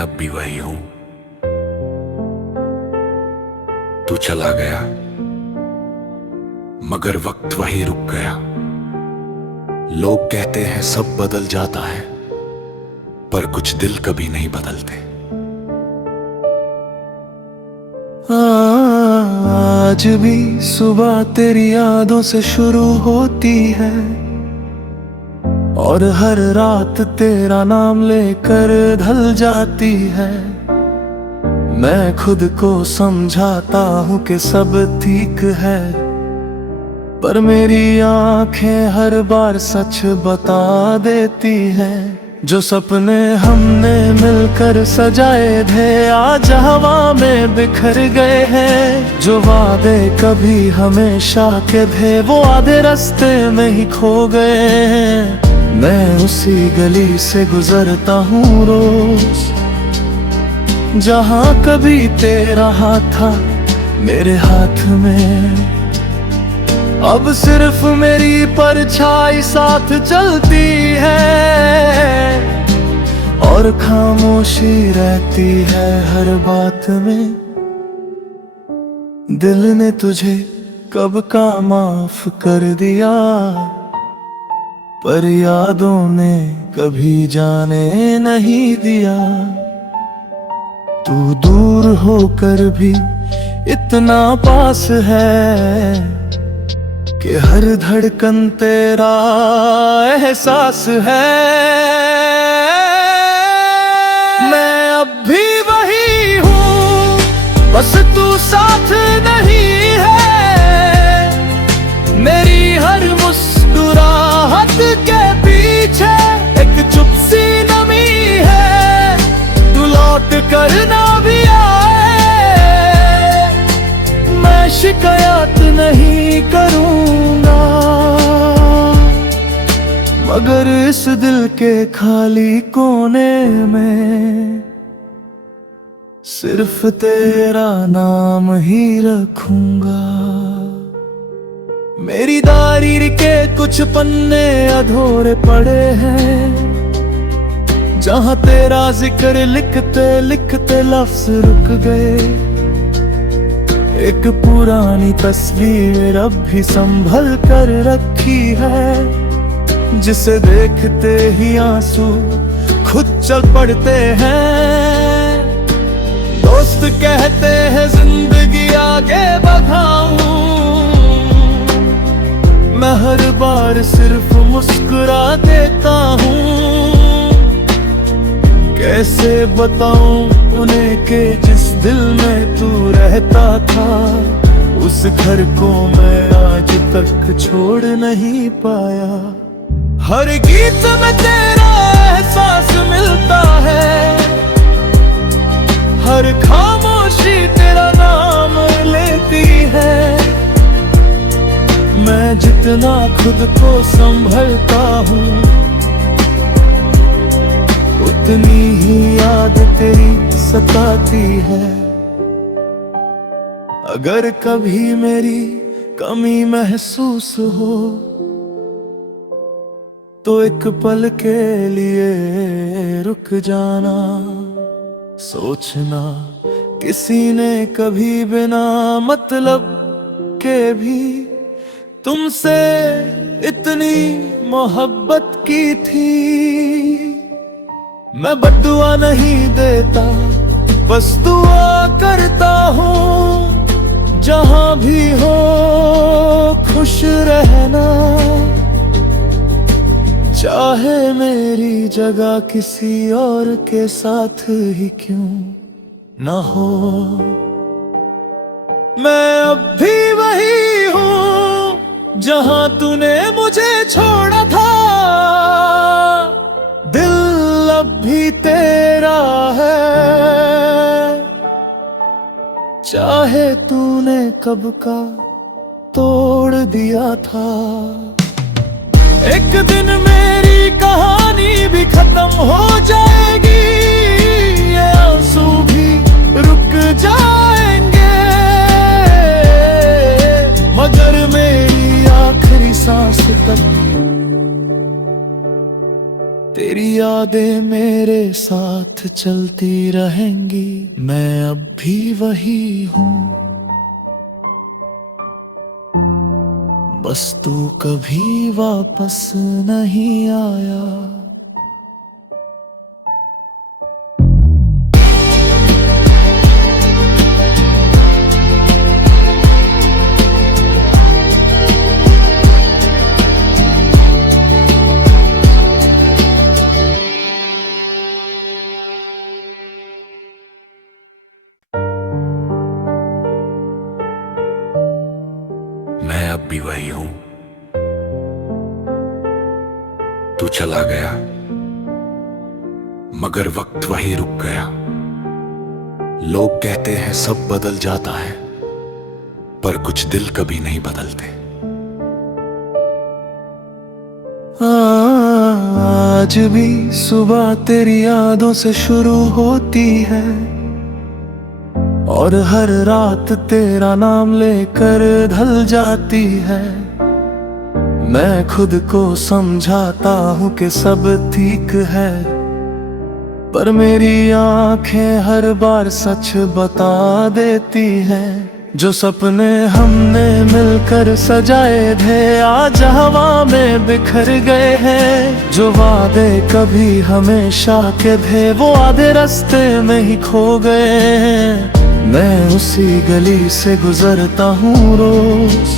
अब भी वही हूं। तू चला गया मगर वक्त वहीं रुक गया। लोग कहते हैं सब बदल जाता है, पर कुछ दिल कभी नहीं बदलते। आज भी सुबह तेरी यादों से शुरू होती है और हर रात तेरा नाम लेकर ढल जाती है। मैं खुद को समझाता हूँ कि सब ठीक है, पर मेरी आंखें हर बार सच बता देती हैं। जो सपने हमने मिलकर सजाए थे आज हवा में बिखर गए हैं। जो वादे कभी हमेशा के थे वो आधे रास्ते में ही खो गए हैं। मैं उसी गली से गुजरता हूँ रोज जहाँ कभी तेरा हाथ था मेरे हाथ में। अब सिर्फ मेरी परछाई साथ चलती है और खामोशी रहती है हर बात में। दिल ने तुझे कब का माफ कर दिया, पर यादों ने कभी जाने नहीं दिया। तू दूर होकर भी इतना पास है कि हर धड़कन तेरा एहसास है। मैं अब भी वही हूँ, बस तू साथ नहीं है। मेरी हर मुस्कुराहट के पीछे एक चुप सी नमी है। तू लौट कर ना भी आए, मैं शिकायत नहीं करूँगा, मगर इस दिल के खाली कोने में सिर्फ तेरा नाम ही रखूंगा। मेरी डायरी के कुछ पन्ने अधूरे पड़े हैं, जहां तेरा जिक्र लिखते लिखते लफ्ज रुक गए। एक पुरानी तस्वीर अब भी संभल कर रखी है, जिसे देखते ही आंसू खुद चल पड़ते हैं। दोस्त कहते हैं जिंदगी आगे बढ़ाऊं, मैं हर बार सिर्फ मुस्कुरा देता हूँ। कैसे बताऊं उन्हें कि जिस दिल में तू रहता था, उस घर को मैं आज तक छोड़ नहीं पाया। हर गीत में तेरा एहसास मिलता है, हर खामोशी तेरा नाम लेती है। मैं जितना खुद को संभलता हूँ, उतनी ही याद तेरी सताती है। अगर कभी मेरी कमी महसूस हो तो एक पल के लिए रुक जाना। सोचना किसी ने कभी बिना मतलब के भी तुमसे इतनी मोहब्बत की थी। मैं बद्दुआ नहीं देता, बस दुआ करता हूँ जहां भी हो खुश रहना। चाहे मेरी जगह किसी और के साथ ही क्यों ना हो, मैं अब भी वही हूँ जहां तूने मुझे छोड़ा था। दिल अब भी तेरा है, चाहे तूने कब का तोड़ दिया था। एक दिन मेरी कहानी भी खत्म हो जाएगी, ये आंसू भी रुक जाएंगे, मगर मेरी आखिरी सांस तक तेरी यादें मेरे साथ चलती रहेंगी, मैं अब भी वही हूँ। बस तू कभी वापस नहीं आया। मैं अब भी वही हूं। तू चला गया मगर वक्त वहीं रुक गया। लोग कहते हैं सब बदल जाता है, पर कुछ दिल कभी नहीं बदलते। आज भी सुबह तेरी यादों से शुरू होती है, और हर रात तेरा नाम लेकर ढल जाती है। मैं खुद को समझाता हूँ कि सब ठीक है, पर मेरी आंखें हर बार सच बता देती हैं। जो सपने हमने मिलकर सजाए थे आज हवा में बिखर गए हैं। जो वादे कभी हमेशा के थे वो आधे रास्ते में ही खो गए हैं। मैं उसी गली से गुजरता हूँ रोज,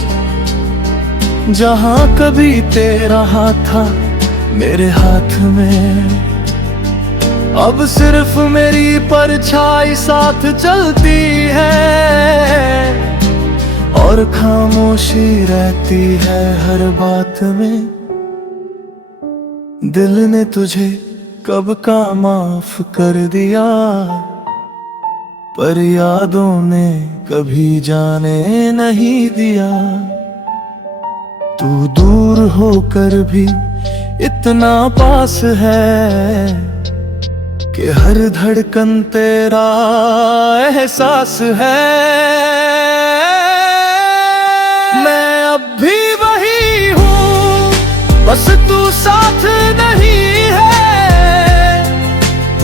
जहाँ कभी तेरा हाथ था मेरे हाथ में। अब सिर्फ मेरी परछाई साथ चलती है, और खामोशी रहती है हर बात में। दिल ने तुझे कब का माफ कर दिया, पर यादों ने कभी जाने नहीं दिया। तू दूर होकर भी इतना पास है कि हर धड़कन तेरा एहसास है। मैं अब भी वही हूँ, बस तू साथ नहीं है।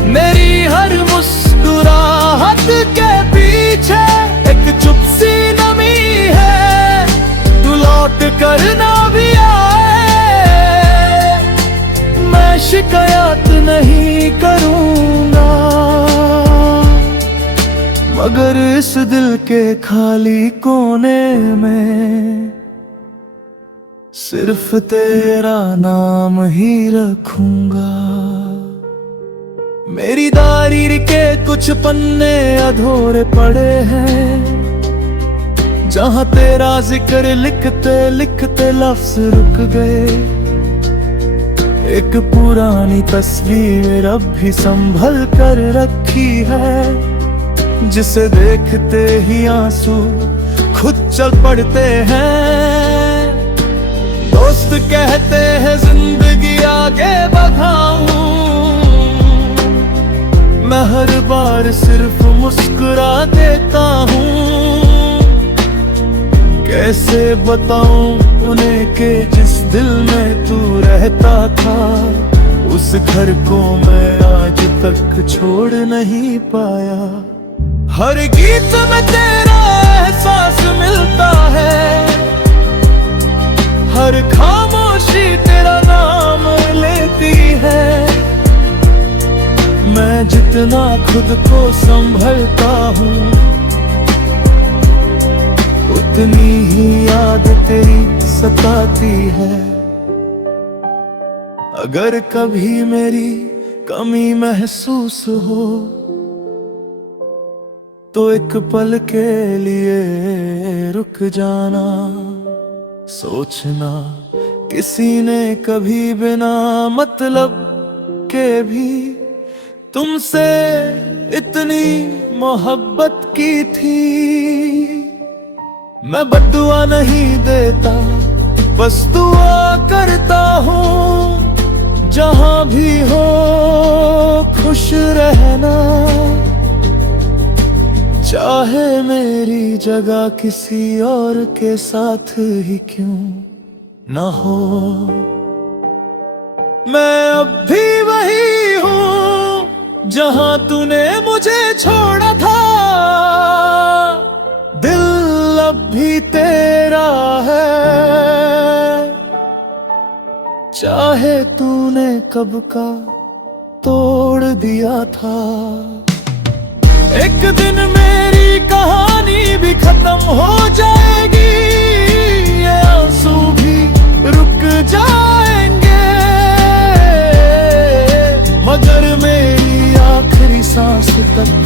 मेरी हर मुस्कुराहट के पीछे एक चुप सी नमी है। तू लौट कर ना भी आए, मैं शिकायत नहीं करूँगा, मगर इस दिल के खाली कोने में सिर्फ तेरा नाम ही रखूंगा। मेरी डायरी के कुछ पन्ने अधूरे पड़े हैं, जहां तेरा जिक्र लिखते लिखते लफ्ज रुक गए। एक पुरानी तस्वीर अब भी संभल कर रखी है, जिसे देखते ही आंसू खुद चल पड़ते हैं। दोस्त कहते हैं जिंदगी आगे बढ़ाऊं, मैं हर बार सिर्फ मुस्कुरा देता हूँ। कैसे बताऊं उन्हें कि जिस दिल में तू रहता था, उस घर को मैं आज तक छोड़ नहीं पाया। हर गीत में तेरा एहसास मिलता है, हर खामोशी तेरा नाम लेती है। मैं जितना खुद को संभलता हूँ, उतनी ही याद तेरी सताती है। अगर कभी मेरी कमी महसूस हो, तो एक पल के लिए रुक जाना। सोचना किसी ने कभी बिना मतलब के भी तुमसे इतनी मोहब्बत की थी। मैं बद्दुआ नहीं देता, बस दुआ करता हूँ। जहाँ भी हो खुश रहना, चाहे मेरी जगह किसी और के साथ ही क्यों ना हो। मैं अब भी जहां तूने मुझे छोड़ा था, दिल अब भी तेरा है। चाहे तूने कब का तोड़ दिया था। एक दिन मेरी कहानी भी खत्म हो जाएगी, ये आंसू भी रुक जाएंगे, मगर मेरी आखिरी सांस तक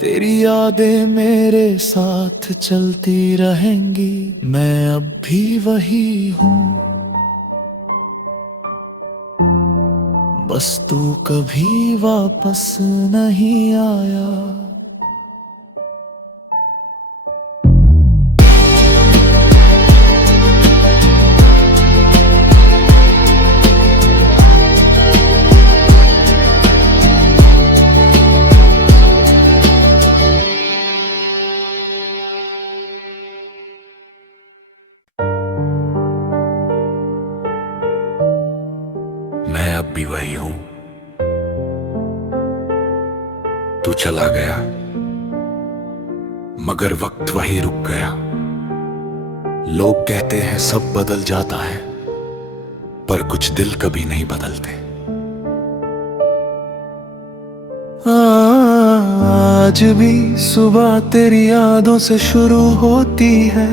तेरी यादें मेरे साथ चलती रहेंगी। मैं अब भी वही हूँ, बस तू कभी वापस नहीं आया। मैं अब भी वही हूं, तू चला गया मगर वक्त वही रुक गया। लोग कहते हैं सब बदल जाता है, पर कुछ दिल कभी नहीं बदलते। आज भी सुबह तेरी यादों से शुरू होती है,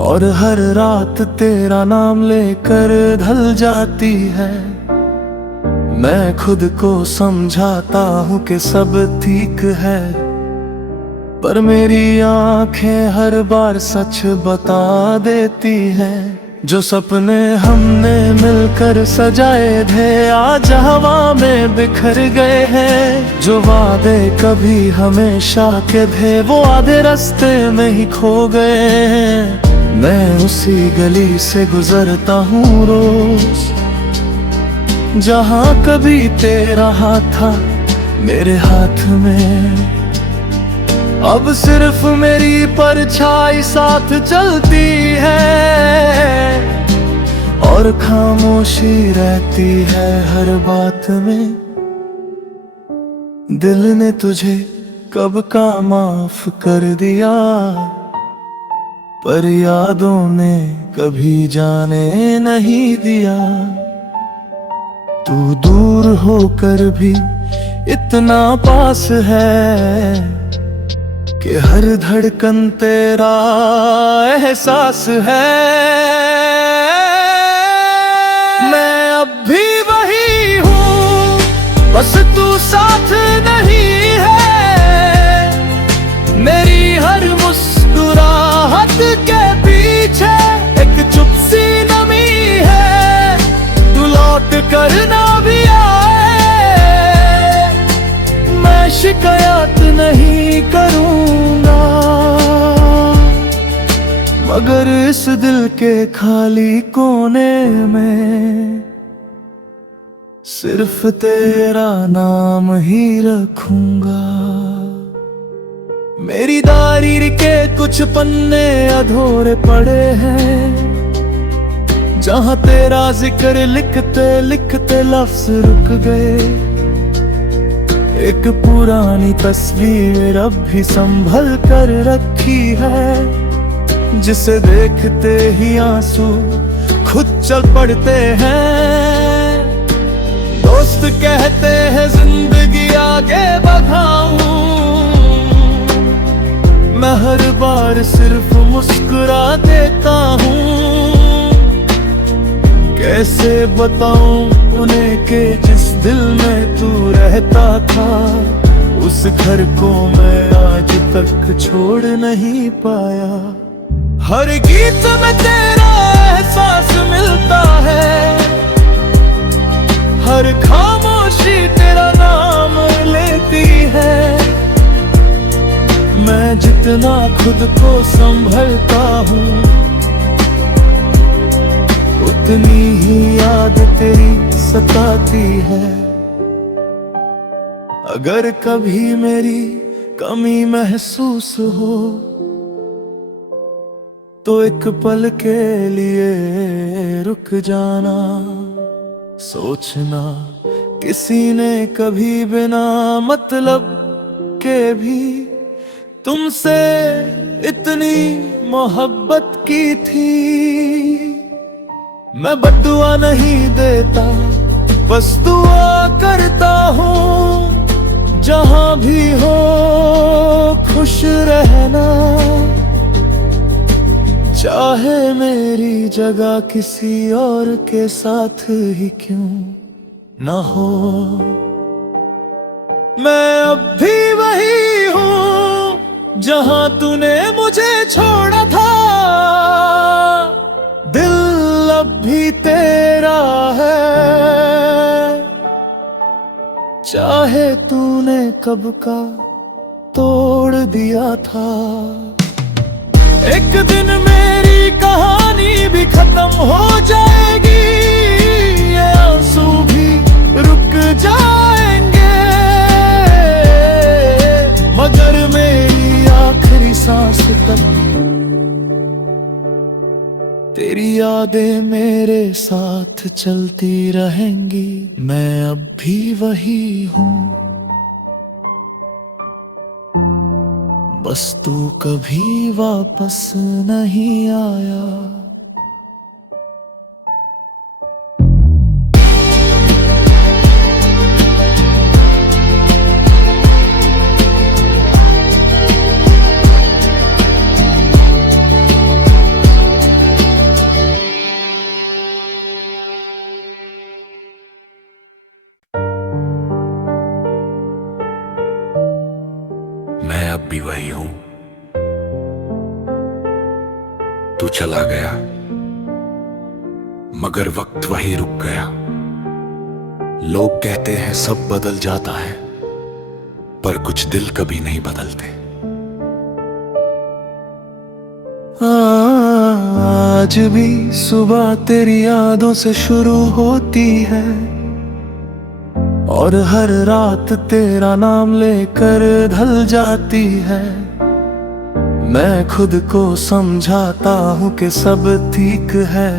और हर रात तेरा नाम लेकर ढल जाती है। मैं खुद को समझाता हूँ कि सब ठीक है, पर मेरी आंखें हर बार सच बता देती हैं। जो सपने हमने मिलकर सजाए थे आज हवा में बिखर गए हैं। जो वादे कभी हमेशा के थे वो आधे रास्ते में ही खो गए हैं। मैं उसी गली से गुजरता हूँ रोज, जहाँ कभी तेरा हाथ था मेरे हाथ में। अब सिर्फ मेरी परछाई साथ चलती है, और खामोशी रहती है हर बात में। दिल ने तुझे कब का माफ कर दिया, पर यादों ने कभी जाने नहीं दिया। तू दूर होकर भी इतना पास है कि हर धड़कन तेरा एहसास है। मैं अब भी वही हूँ, बस तू साथ नहीं है। मेरी हर मुस्कुराहट के पीछे एक चुप सी नमी है। तू लौट कर ना भी आए, मैं शिकायत नहीं करूँगा, मगर इस दिल के खाली कोने में सिर्फ तेरा नाम ही रखूँगा। मेरी डायरी के कुछ पन्ने अधूरे पड़े हैं, जहाँ तेरा जिक्र लिखते लिखते लफ्ज रुक गए। एक पुरानी तस्वीर अब भी संभल कर रखी है, जिसे देखते ही आंसू खुद चल पड़ते हैं। दोस्त कहते हैं जिंदगी आगे बढ़ाऊं, मैं हर बार सिर्फ मुस्कुरा देता हूँ। कैसे बताऊं उन्हें कि जिस दिल में तू रहता था, उस घर को मैं आज तक छोड़ नहीं पाया। हर गीत में तेरा एहसास मिलता है, हर खामोशी तेरा नाम लेती है। मैं जितना खुद को संभलता हूँ, उतनी ही याद तेरी सताती है। अगर कभी मेरी कमी महसूस हो, तो एक पल के लिए रुक जाना। सोचना किसी ने कभी बिना मतलब के भी तुमसे इतनी मोहब्बत की थी। मैं बद्दुआ नहीं देता, बस दुआ करता हूँ जहां भी हो खुश रहना। चाहे मेरी जगह किसी और के साथ ही क्यों ना हो, मैं अब भी वही हूँ जहां तूने मुझे छोड़ा था। दिल अब भी तेरा है, चाहे तूने कब का तोड़ दिया था। एक दिन मेरी कहानी भी खत्म हो जाएगी, ये आंसू भी रुक जाएंगे, मगर मेरी आखिरी सांस तक तेरी यादें मेरे साथ चलती रहेंगी। मैं अब भी वही हूँ, बस तू कभी वापस नहीं आया। मैं अब भी वही हूं, तू चला गया मगर वक्त वही रुक गया। लोग कहते हैं सब बदल जाता है, पर कुछ दिल कभी नहीं बदलते। आज भी सुबह तेरी यादों से शुरू होती है, और हर रात तेरा नाम लेकर ढल जाती है। मैं खुद को समझाता हूँ कि सब ठीक है,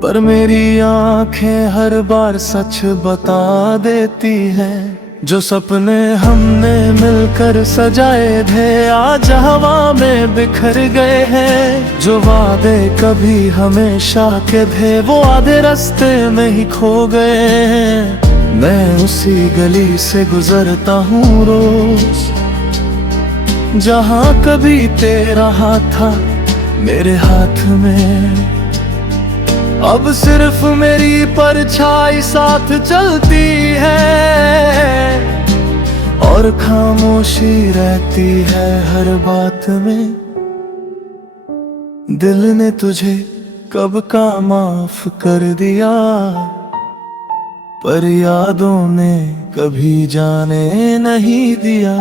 पर मेरी आंखें हर बार सच बता देती हैं। जो सपने हमने मिलकर सजाए थे आज हवा में बिखर गए हैं। जो वादे कभी हमेशा के थे वो आधे रास्ते में ही खो गए हैं। मैं उसी गली से गुजरता हूँ रोज, जहाँ कभी तेरा हाथ था मेरे हाथ में। अब सिर्फ मेरी परछाई साथ चलती है, और खामोशी रहती है हर बात में। दिल ने तुझे कब का माफ कर दिया, पर यादों ने कभी जाने नहीं दिया।